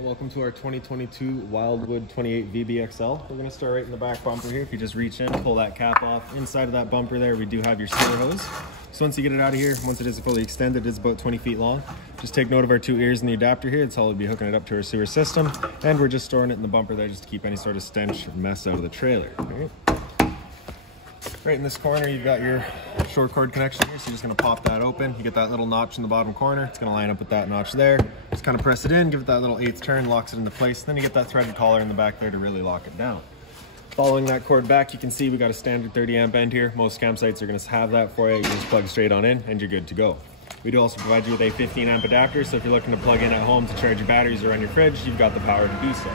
Welcome to our 2022 Wildwood 28 VBXL. We're going to start right in the back bumper here. If you just reach in, pull that cap off. Inside of that bumper there, we do have your sewer hose. So once you get it out of here, once it is fully extended, it's about 20 feet long. Just take note of our two ears in the adapter here. That's how we'll be hooking it up to our sewer system. And we're just storing it in the bumper there just to keep any sort of stench or mess out of the trailer. Right in this corner, you've got your short cord connection here, so you're just going to pop that open. You get that little notch in the bottom corner. It's going to line up with that notch there. Just kind of press it in, give it that little 1/8 turn, locks it into place. Then you get that threaded collar in the back there to really lock it down. Following that cord back, you can see we got a standard 30 amp end here. Most campsites are going to have that for you. You just plug straight on in and you're good to go. We do also provide you with a 15 amp adapter, so if you're looking to plug in at home to charge your batteries or run your fridge, you've got the power to do so.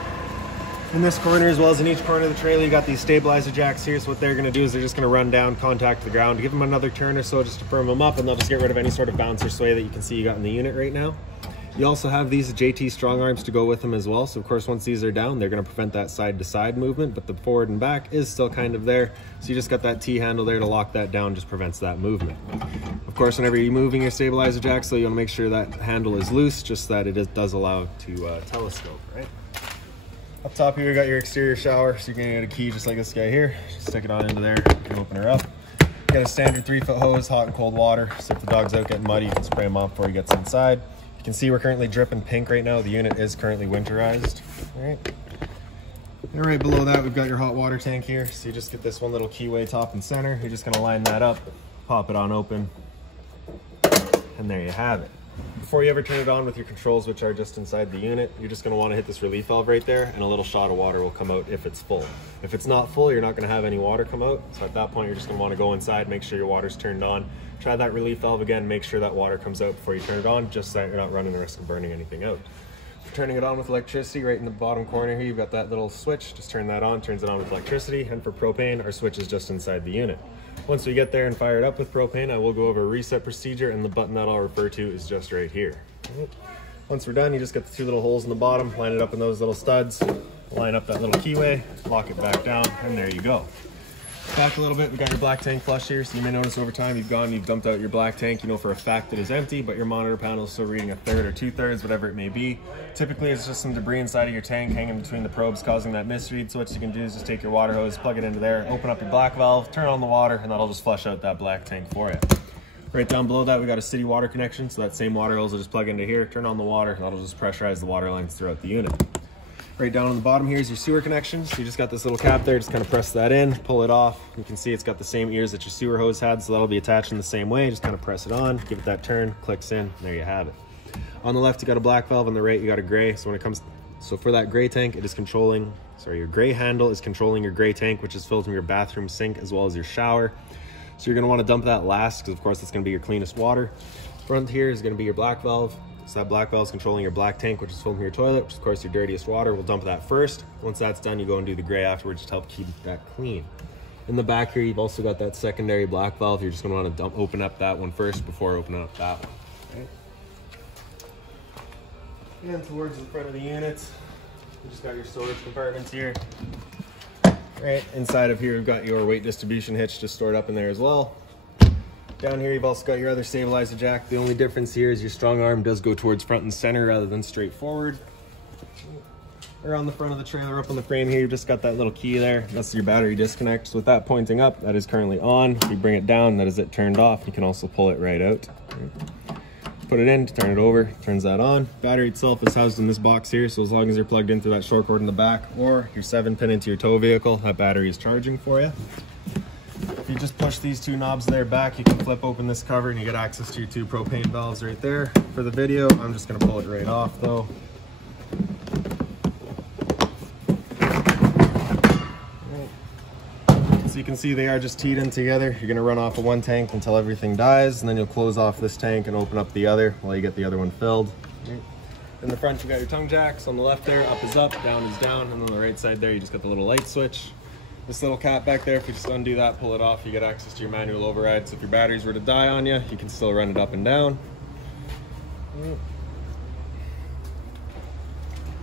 In this corner, as well as in each corner of the trailer, you got these stabilizer jacks here. So what they're going to do is they're just going to run down, contact the ground, give them another turn or so just to firm them up, and they'll just get rid of any sort of bounce or sway that you can see you got in the unit right now. You also have these JT strong arms to go with them as well. So of course, once these are down, they're going to prevent that side to side movement, but the forward and back is still kind of there. So you just got that T handle there to lock that down, just prevents that movement. Of course, whenever you're moving your stabilizer jack, so you want to make sure that handle is loose, just that it does allow to telescope, right? Up top here, you got your exterior shower, so you can get a key just like this guy here. Just stick it on into there, you can open her up. You got a standard 3-foot hose, hot and cold water, so if the dog's out getting muddy, you can spray him off before he gets inside. You can see we're currently dripping pink right now. The unit is currently winterized. All right. And right below that, we've got your hot water tank here. So you just get this one little keyway top and center. You're just gonna line that up, pop it on open, and there you have it. Before you ever turn it on with your controls, which are just inside the unit, you're just going to want to hit this relief valve right there, and a little shot of water will come out if it's full. If it's not full, you're not going to have any water come out. So at that point, you're just going to want to go inside, make sure your water's turned on. Try that relief valve again, make sure that water comes out before you turn it on, just so you're not running the risk of burning anything out. If you're turning it on with electricity, right in the bottom corner here, you've got that little switch. Just turn that on, turns it on with electricity. And for propane, our switch is just inside the unit. Once we get there and fire it up with propane, I will go over a reset procedure, and the button that I'll refer to is just right here. Once we're done, you just get the two little holes in the bottom, line it up in those little studs, line up that little keyway, lock it back down, and there you go. Back a little bit, we got your black tank flush here, so you may notice over time you've dumped out your black tank. You know for a fact it is empty, but your monitor panel is still reading 1/3 or 2/3, whatever it may be. Typically it's just some debris inside of your tank hanging between the probes causing that misread. So what you can do is just take your water hose, plug it into there, open up your black valve, turn on the water, and that'll just flush out that black tank for you. Right down below that, we got a city water connection, so that same water hose will just plug into here, turn on the water, and that'll just pressurize the water lines throughout the unit. Right down on the bottom here is your sewer connection. So you just got this little cap there, just kind of press that in, pull it off. You can see it's got the same ears that your sewer hose had, so that'll be attached in the same way. Just kind of press it on, give it that turn, clicks in, and there you have it. On the left, you got a black valve, on the right, you got a gray. So for that gray tank, it is controlling, your gray handle is controlling your gray tank, which is filled from your bathroom sink as well as your shower. So you're gonna wanna dump that last, because of course that's gonna be your cleanest water. Front here is gonna be your black valve. So that black valve is controlling your black tank, which is filled from your toilet, which is of course your dirtiest water. We'll dump that first. Once that's done, you go and do the gray afterwards to help keep that clean. In the back here, you've also got that secondary black valve. You're just gonna wanna open up that one first before opening up that one. Okay. And towards the front of the unit, you just got your storage compartments here. Right, inside of here, we've got your weight distribution hitch just stored up in there as well. Down here, you've also got your other stabilizer jack. The only difference here is your strong arm does go towards front and center rather than straight forward. Around the front of the trailer, up on the frame here, you've just got that little key there. That's your battery disconnect. So with that pointing up, that is currently on. If you bring it down, that is it turned off. You can also pull it right out. Put it in, turn it over, turns that on. Battery itself is housed in this box here, so as long as you're plugged into that short cord in the back or your 7-pin into your tow vehicle, that battery is charging for you. If you just push these two knobs there back, you can flip open this cover and you get access to your two propane valves right there. For the video, I'm just gonna pull it right off though. So you can see they are just teed in together. You're gonna run off of one tank until everything dies, and then you'll close off this tank and open up the other while you get the other one filled. In the front, you got your tongue jacks. On the left there, up is up, down is down, and on the right side there, you just got the little light switch. This little cap back there, if you just undo that, pull it off, you get access to your manual override. So if your batteries were to die on you, you can still run it up and down.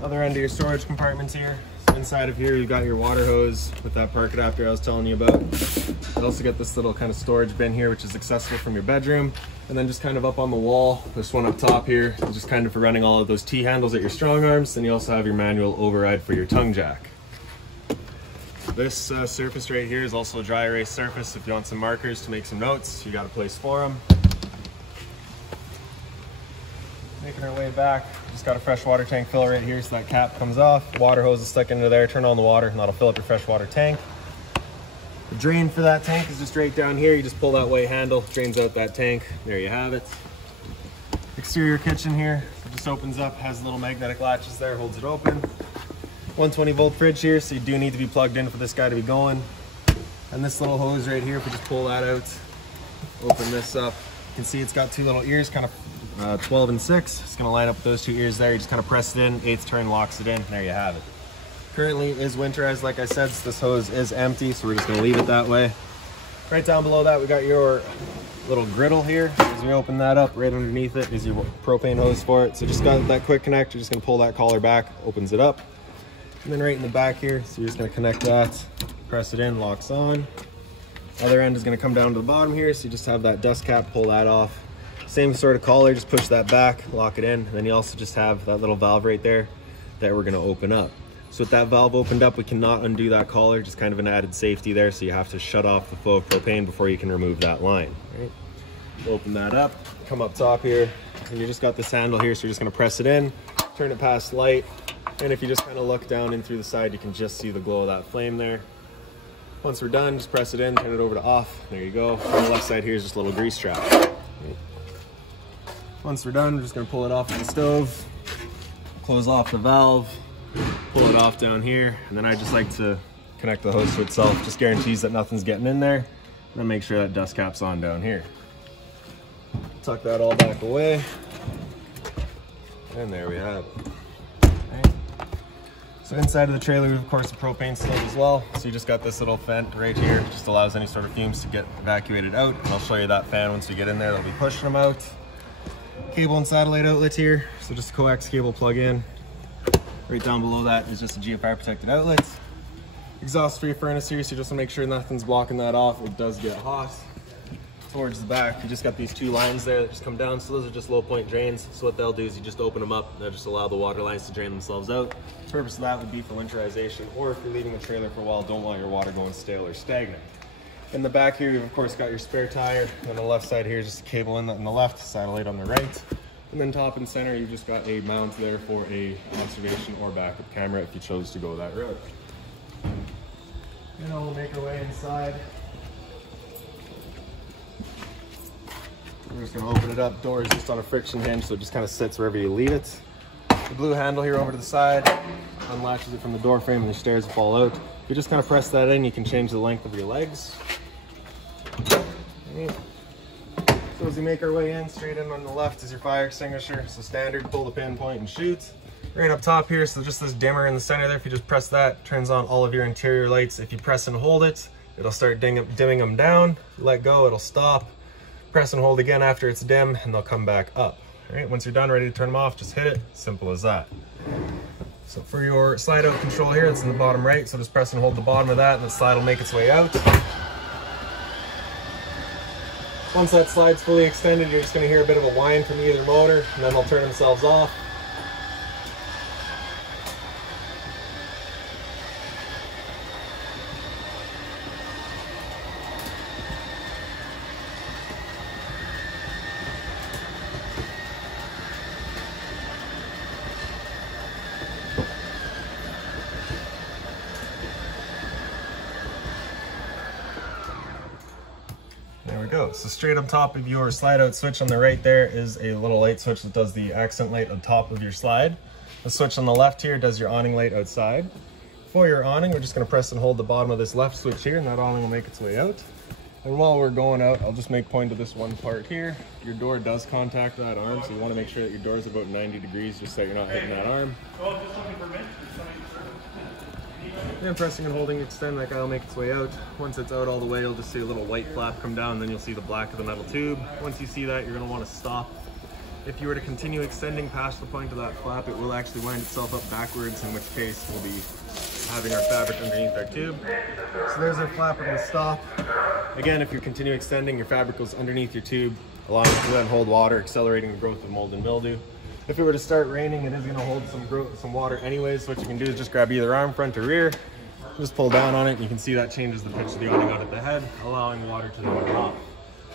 Other end of your storage compartments here. So Inside of here, you've got your water hose with that park adapter I was telling you about. You also get this little kind of storage bin here, which is accessible from your bedroom. And then just kind of up on the wall, this one up top here, just kind of for running all of those T-handles at your strong arms. Then you also have your manual override for your tongue jack. This surface right here is also a dry erase surface. If you want some markers to make some notes, you got a place for them. Making our way back, just got a freshwater tank filler right here, so that cap comes off. Water hose is stuck into there, turn on the water, and that'll fill up your freshwater tank. The drain for that tank is just right down here. You just pull that way handle, drains out that tank. There you have it. Exterior kitchen here, it just opens up, has little magnetic latches there, holds it open. 120 volt fridge here, so you do need to be plugged in for this guy to be going. And this little hose right here, if we just pull that out, open this up, you can see it's got two little ears, kind of 12 and 6. It's going to line up with those two ears there. You just kind of press it in, 8th turn locks it in. There you have it. Currently is winterized, like I said, so this hose is empty, so we're just going to leave it that way. Right down below that, we got your little griddle here. As we open that up, right underneath it is your propane hose for it. So just got that quick connect. You're just going to pull that collar back, opens it up. And then right in the back here, so you're just going to connect that, press it in, locks on. Other end is going to come down to the bottom here, so you just have that dust cap, pull that off. Same sort of collar, just push that back, lock it in, and then you also just have that little valve right there that we're gonna open up. So with that valve opened up, we cannot undo that collar, just kind of an added safety there, so you have to shut off the flow of propane before you can remove that line. Right? Open that up, come up top here, and you just got this handle here, so you're just gonna press it in, turn it past light, and if you just kind of look down in through the side, you can just see the glow of that flame there. Once we're done, just press it in, turn it over to off, there you go. On the left side here is just a little grease trap. Once we're done, we're just gonna pull it off of the stove, close off the valve, pull it off down here, and then I just like to connect the hose to itself. Just guarantees that nothing's getting in there, and then make sure that dust cap's on down here. Tuck that all back away, and there we have it. Okay. So inside of the trailer, we have, of course, a propane stove as well. So you just got this little vent right here, just allows any sort of fumes to get evacuated out, and I'll show you that fan once we get in there. They'll be pushing them out. Cable and satellite outlets here, so just a coax cable plug in. Right down below that is just a GFI protected outlet. Exhaust for your furnace here, so just to make sure nothing's blocking that off. It does get hot. Towards the back, you just got these two lines there that just come down, so those are just low point drains. So what they'll do is you just open them up, they'll just allow the water lines to drain themselves out. The purpose of that would be for winterization, or if you're leaving the trailer for a while, don't want your water going stale or stagnant. In the back here, you've of course got your spare tire. On the left side here is just a cable inlet on the left, satellite on the right. And then top and center, you've just got a mount there for a observation or backup camera if you chose to go that route. And we'll make our way inside. We're just gonna open it up. Door is just on a friction hinge, so it just kind of sits wherever you leave it. The blue handle here over to the side unlatches it from the door frame and the stairs will fall out. If you just kind of press that in, you can change the length of your legs. Right. So as we make our way in, straight in on the left is your fire extinguisher. So standard, pull the pin, point, and shoot. Right up top here, so just this dimmer in the center there, if you just press that, turns on all of your interior lights. If you press and hold it, it'll start dimming them down. Let go, it'll stop. Press and hold again after it's dim, and they'll come back up. All right, once you're done, ready to turn them off, just hit it. Simple as that. So for your slide out control here, it's in the bottom right, so just press and hold the bottom of that, and the slide will make its way out. Once that slide's fully extended, you're just going to hear a bit of a whine from either motor, and then they'll turn themselves off. There we go. So straight on top of your slide out switch on the right there is a little light switch that does the accent light on top of your slide. The switch on the left here does your awning light outside. For your awning, we're just going to press and hold the bottom of this left switch here, and that awning will make its way out. And while we're going out, I'll just make point of this one part here. Your door does contact that arm, so you want to make sure that your door is about 90 degrees just so you're not hitting that arm. And pressing and holding, extend that guy will make its way out. Once it's out all the way, you'll just see a little white flap come down, then you'll see the black of the metal tube. Once you see that, you're going to want to stop. If you were to continue extending past the point of that flap, it will actually wind itself up backwards, in which case we'll be having our fabric underneath our tube. So there's our flapper to stop. Again, if you continue extending, your fabric goes underneath your tube, allowing it to then hold water, accelerating the growth of mold and mildew. If it were to start raining, it is going to hold some water anyways. So what you can do is just grab either arm, front or rear, just pull down on it, and you can see that changes the pitch of the awning out at the head, allowing water to then run off.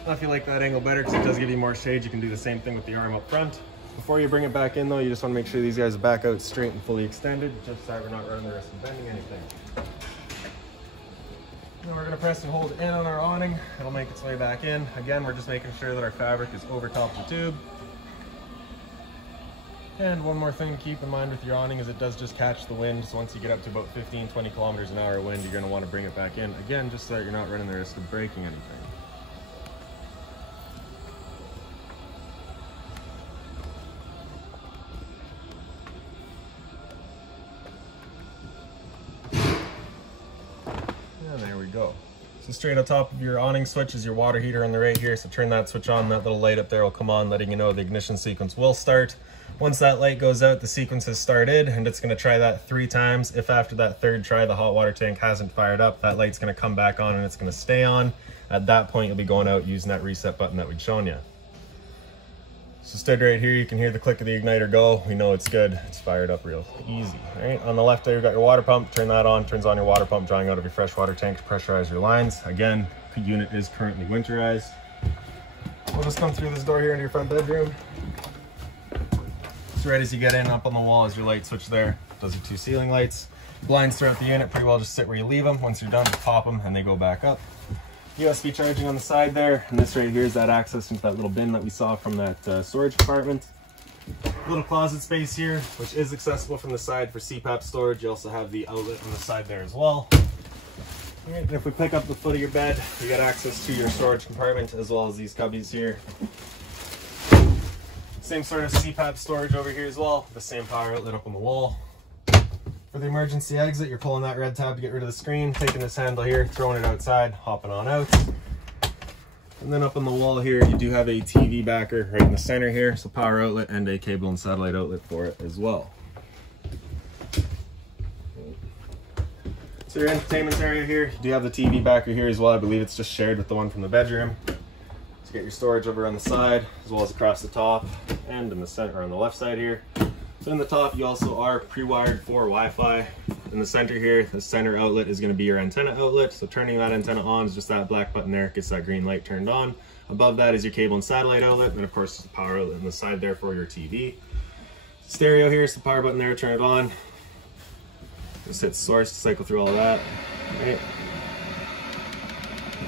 Now, if you like that angle better, because it does give you more shade, you can do the same thing with the arm up front. Before you bring it back in though, you just want to make sure these guys are back out straight and fully extended, just so we're not running the risk of bending anything. Now we're going to press and hold in on our awning. It'll make its way back in. Again, we're just making sure that our fabric is over top the tube. And one more thing to keep in mind with your awning is it does just catch the wind. So once you get up to about 15-20 kilometers an hour wind, you're going to want to bring it back in. Again, just so that you're not running the risk of breaking anything. And there we go. So straight on top of your awning switch is your water heater on the right here. So turn that switch on, that little light up there will come on, letting you know the ignition sequence will start. Once that light goes out, the sequence has started, and it's going to try that 3 times. If after that 3rd try the hot water tank hasn't fired up, that light's going to come back on and it's going to stay on. At that point, you'll be going out using that reset button that we'd shown you. So stood right here, you can hear the click of the igniter go. We know it's good. It's fired up real easy. All right, on the left there, you've got your water pump. Turn that on, turns on your water pump, drawing out of your freshwater tank to pressurize your lines. Again, the unit is currently winterized. We'll just come through this door here into your front bedroom. So right as you get in, up on the wall is your light switch there. Those are 2 ceiling lights. Blinds throughout the unit pretty well just sit where you leave them. Once you're done, pop them and they go back up. USB charging on the side there, and this right here is that access into that little bin that we saw from that storage compartment. Little closet space here, which is accessible from the side for CPAP storage. You also have the outlet on the side there as well. All right, and if we pick up the foot of your bed, you got access to your storage compartment as well as these cubbies here. Same sort of CPAP storage over here as well, the same power outlet up on the wall. For the emergency exit, you're pulling that red tab to get rid of the screen, taking this handle here, throwing it outside, hopping on out. And then up on the wall here, you do have a TV backer right in the center here, so power outlet and a cable and satellite outlet for it as well. So your entertainment area here, you do have the TV backer here as well. I believe it's just shared with the one from the bedroom. So get your storage over on the side, as well as across the top and in the center, or on the left side here. So in the top, you also are pre-wired for Wi-Fi. In the center here, the center outlet is going to be your antenna outlet. So turning that antenna on is just that black button there, gets that green light turned on. Above that is your cable and satellite outlet, and of course the power outlet on the side there for your TV. Stereo here is the power button there, turn it on. Just hit source to cycle through all of that. All right.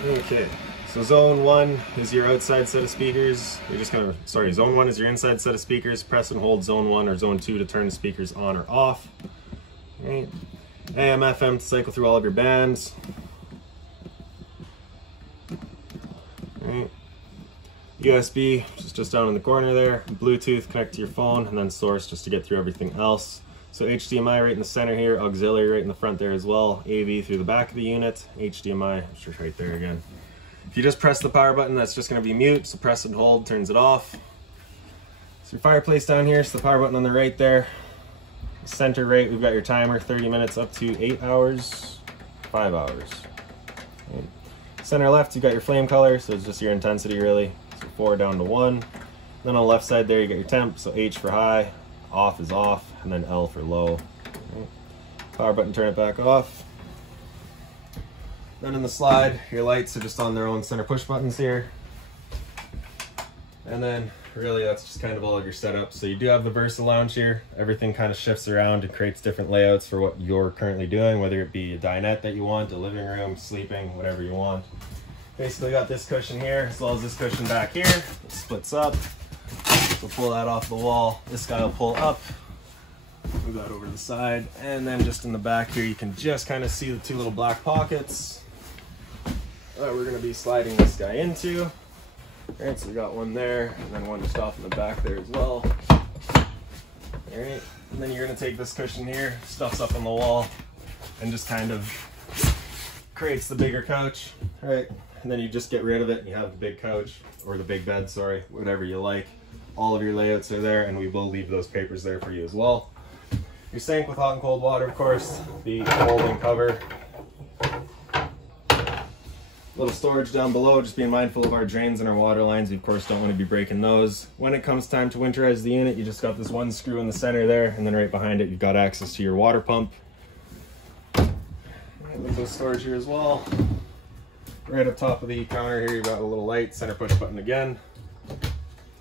Okay. So zone 1 is your outside set of speakers. You're just gonna, zone 1 is your inside set of speakers. Press and hold zone 1 or zone 2 to turn the speakers on or off. All right. AM, FM to cycle through all of your bands. All right. USB, just down in the corner there. Bluetooth, connect to your phone, and then source just to get through everything else. So HDMI right in the center here, auxiliary right in the front there as well. AV through the back of the unit. HDMI, just right there again. If you just press the power button, that's just going to be mute, so press and hold turns it off. So your fireplace down here, so the power button on the right there. Center right, we've got your timer, 30 minutes up to 8 hours, 5 hours. Okay. Center left, you've got your flame color, so it's just your intensity really. So 4 down to 1. Then on the left side there, you got your temp, so H for high, off is off, and then L for low. Okay. Power button, turn it back off. Then in the slide, your lights are just on their own center push buttons here. And then really that's just kind of all of your setup. So you do have the Versa lounge here. Everything kind of shifts around and creates different layouts for what you're currently doing, whether it be a dinette that you want, a living room, sleeping, whatever you want. Basically got this cushion here, as well as this cushion back here. It splits up. So pull that off the wall. This guy will pull up. Move that over to the side. And then just in the back here, you can just kind of see the 2 little black pockets that we're going to be sliding this guy into. All right, so we got one there, and then one just off in the back there as well. All right, and then you're going to take this cushion here, stuffs up on the wall, and just kind of creates the bigger couch. All right, and then you just get rid of it, and you have the big couch, or the big bed, sorry, whatever you like. All of your layouts are there, and we will leave those papers there for you as well. Your sink with hot and cold water, of course, the folding cover. Little storage down below, just being mindful of our drains and our water lines. You of course don't want to be breaking those. When it comes time to winterize the unit, you just got this one screw in the center there, and then right behind it you've got access to your water pump. Little storage here as well. Right up top of the counter here you've got a little light, center push button again.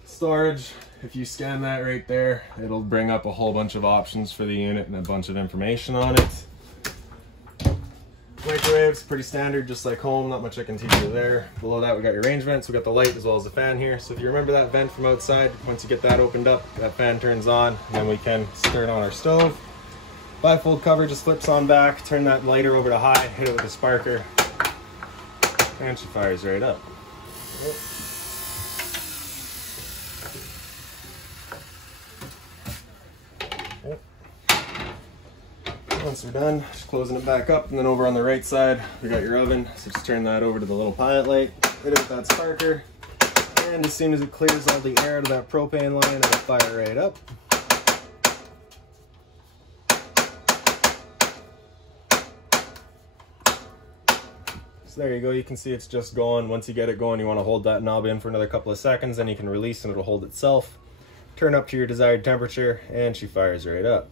Storage, if you scan that right there, it'll bring up a whole bunch of options for the unit and a bunch of information on it. Microwaves, pretty standard, just like home, not much I can teach you there. Below that we got your range vents, we got the light as well as the fan here. So if you remember that vent from outside, once you get that opened up, that fan turns on, and then we can turn on our stove. Bifold cover just flips on back, turn that lighter over to high, hit it with a sparker, and she fires right up. Yep. Once we're done, just closing it back up, and then over on the right side, we got your oven. So just turn that over to the little pilot light, hit it with that sparker, and as soon as it clears all the air out of that propane line, it'll fire right up. So there you go, you can see it's just going. Once you get it going, you want to hold that knob in for another couple of seconds, then you can release and it'll hold itself. Turn up to your desired temperature, and she fires right up.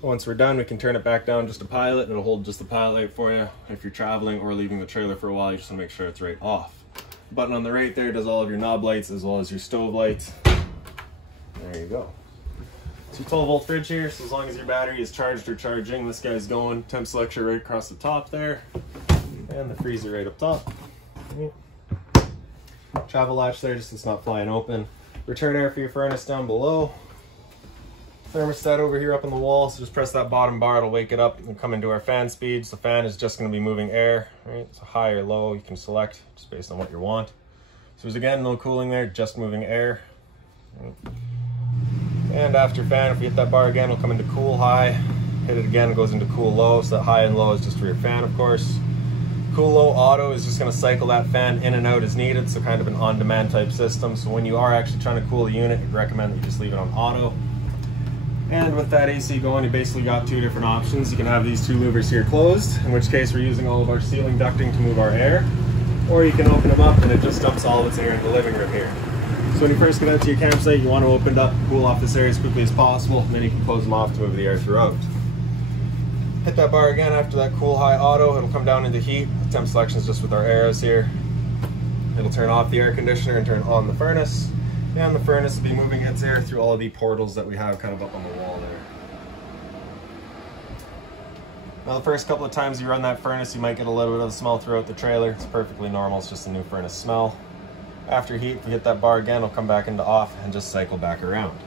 Once we're done, we can turn it back down just a pilot, and it'll hold just the pilot light for you. If you're traveling or leaving the trailer for a while, you just want to make sure it's right off. The button on the right there does all of your knob lights as well as your stove lights. There you go. It's your 12-volt fridge here, so as long as your battery is charged or charging, this guy's going. Temp selector right across the top there, and the freezer right up top. Travel latch there, just so it's not flying open. Return air for your furnace down below. Thermostat over here up on the wall, so just press that bottom bar, it'll wake it up and come into our fan speeds. The fan is just going to be moving air, right? So high or low, you can select just based on what you want. So there's again no cooling there, just moving air. And after fan, if you hit that bar again, it'll come into cool high. Hit it again, it goes into cool low. So that high and low is just for your fan, of course. Cool low auto is just going to cycle that fan in and out as needed, so kind of an on-demand type system. So when you are actually trying to cool the unit, I'd recommend that you just leave it on auto. And with that AC going, you basically got two different options. You can have these two louvers here closed, in which case we're using all of our ceiling ducting to move our air, or you can open them up and it just dumps all of its air into the living room here. So when you first get out to your campsite, you want to open it up, cool off this area as quickly as possible, and then you can close them off to move the air throughout. Hit that bar again after that cool high auto, it'll come down into heat. The temp selection is just with our arrows here. It'll turn off the air conditioner and turn on the furnace. And the furnace will be moving its air through all of the portals that we have kind of up on the wall there. Now the first couple of times you run that furnace, you might get a little bit of the smell throughout the trailer. It's perfectly normal, it's just a new furnace smell. After heat, if we hit that bar again, it'll come back into off and just cycle back around.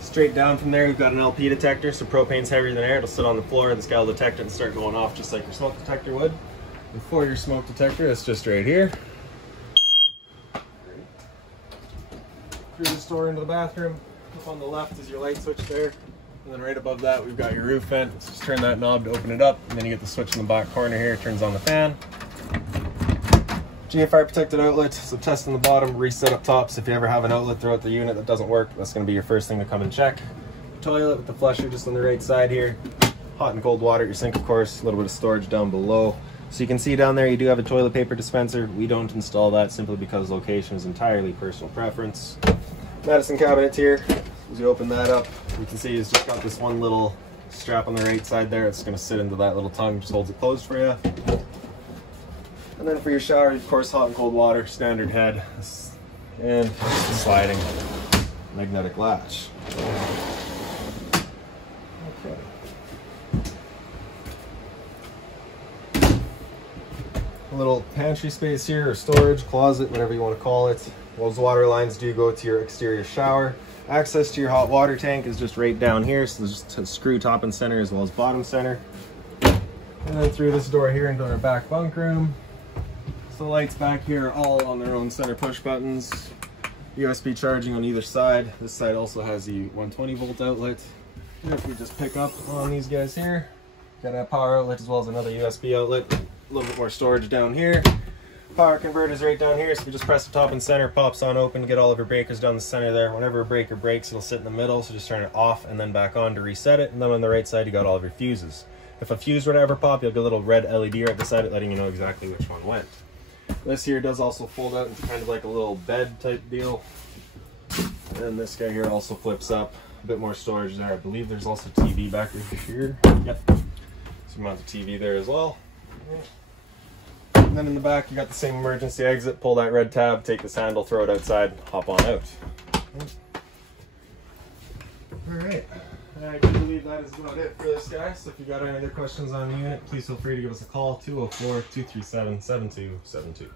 Straight down from there, we've got an LP detector, so propane's heavier than air. It'll sit on the floor, this guy will detect it and start going off just like your smoke detector would. And for your smoke detector, it's just right here. Through the door into the bathroom. Up on the left is your light switch there. And then right above that, we've got your roof vent. Let's just turn that knob to open it up. And then you get the switch in the back corner here. It turns on the fan. GFI protected outlet. So test on the bottom, reset up top. So if you ever have an outlet throughout the unit that doesn't work, that's going to be your first thing to come and check. Toilet with the flusher just on the right side here. Hot and cold water at your sink, of course. A little bit of storage down below. So you can see down there you do have a toilet paper dispenser. We don't install that simply because location is entirely personal preference. Medicine cabinet here. As you open that up, you can see it's just got this one little strap on the right side there. It's going to sit into that little tongue, just holds it closed for you. And then for your shower, of course, hot and cold water, standard head, and sliding magnetic latch. Okay. A little pantry space here, or storage, closet, whatever you want to call it. Those water lines do go to your exterior shower. Access to your hot water tank is just right down here, so there's just a screw top and center as well as bottom center. And then through this door here into our back bunk room. So the lights back here are all on their own center push buttons. USB charging on either side. This side also has the 120 volt outlet. And if we just pick up on these guys here, got a power outlet as well as another USB outlet. A little bit more storage down here. Power converter's right down here, so if you just press the top and center, pops on open, get all of your breakers down the center there. Whenever a breaker breaks, it'll sit in the middle, so just turn it off and then back on to reset it. And then on the right side, you got all of your fuses. If a fuse were to ever pop, you'll get a little red LED right beside it, letting you know exactly which one went. This here does also fold out into kind of like a little bed type deal. And this guy here also flips up. A bit more storage there. I believe there's also TV back here. Yep. So mount the TV there as well. And then in the back, you got the same emergency exit. Pull that red tab, take this handle, throw it outside, hop on out. Alright. I do believe that is about it for this guy. So if you got any other questions on the unit, please feel free to give us a call, 204-237-7272.